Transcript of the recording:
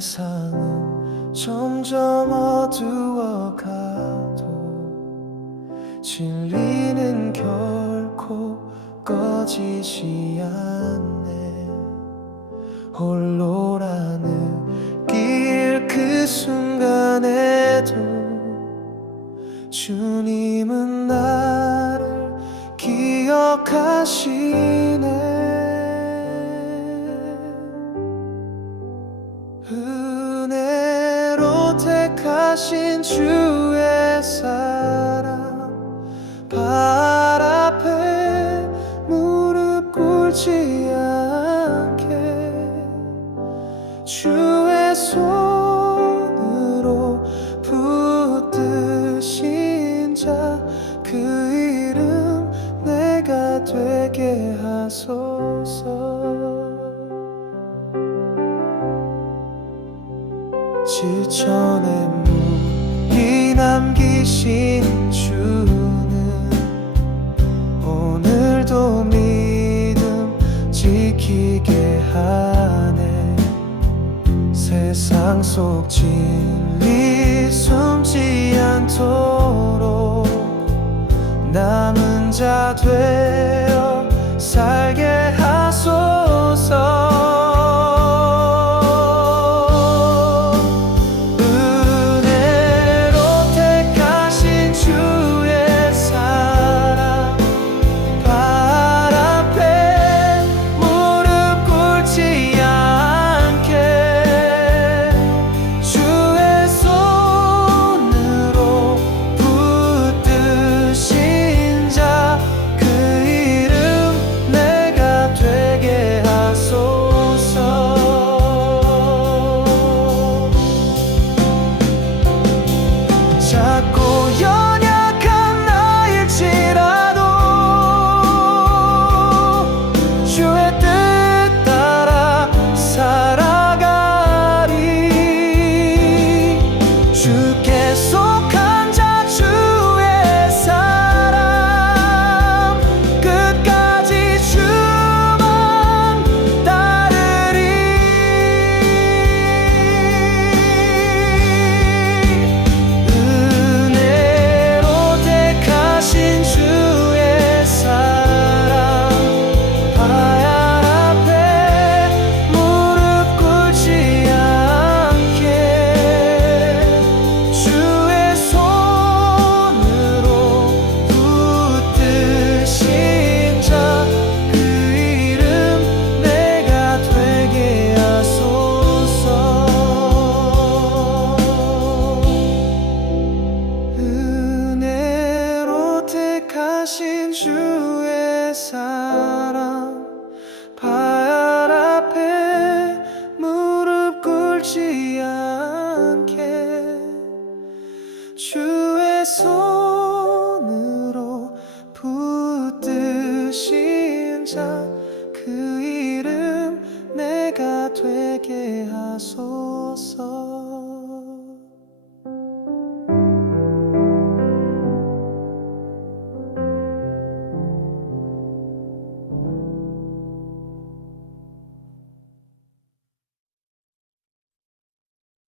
세상은 점점 어두워가도 진리는 결코 꺼지지 않네. 홀로라는 길 그 순간에도 주님은 나를 기억하시네 하신 주의 사랑. 발 앞에 무릎 꿇지 않게. 주의 손으로 붙드신 자 그 이름 내가 되게 하소서. 지천의 물이 남기신 주는 오늘도 믿음 지키게 하네. 세상 속 진리 숨지 않도록 남은 자되 그 이름 내가 되게